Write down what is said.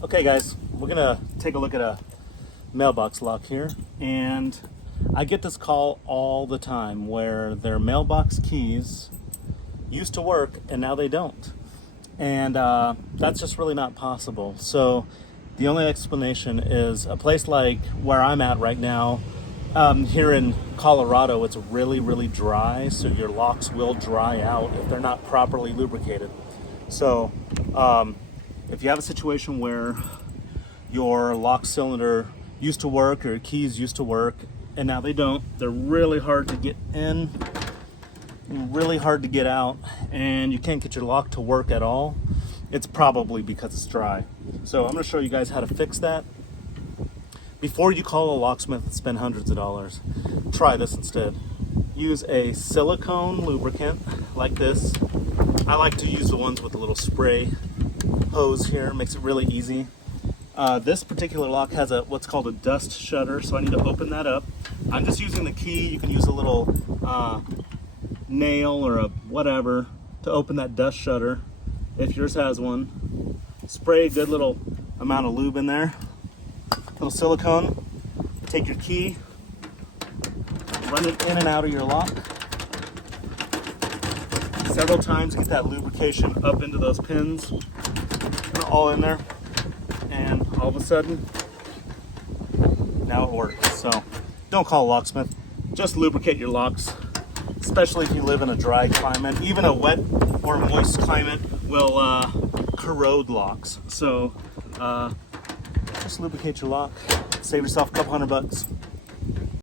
Okay guys, we're gonna take a look at a mailbox lock here, and I get this call all the time where their mailbox keys used to work and now they don't. And that's just really not possible. So the only explanation is a place like where I'm at right now, here in Colorado, it's really, really dry, so your locks will dry out if they're not properly lubricated. So if you have a situation where your lock cylinder used to work or your keys used to work and now they don't, they're really hard to get in, really hard to get out, and you can't get your lock to work at all, it's probably because it's dry. So I'm going to show you guys how to fix that. Before you call a locksmith and spend hundreds of dollars, try this instead. Use a silicone lubricant like this. I like to use the ones with the little spray hose here, makes it really easy. This particular lock has what's called a dust shutter, so I need to open that up. I'm just using the key. You can use a little nail or a whatever to open that dust shutter if yours has one. Spray a good little amount of lube in there, little silicone. Take your key, run it in and out of your lock several times, get that lubrication up into those pins, and all in there, and all of a sudden now it works. So don't call a locksmith, just lubricate your locks, especially if you live in a dry climate. Even a wet or moist climate will corrode locks. So just lubricate your lock, save yourself a couple $100.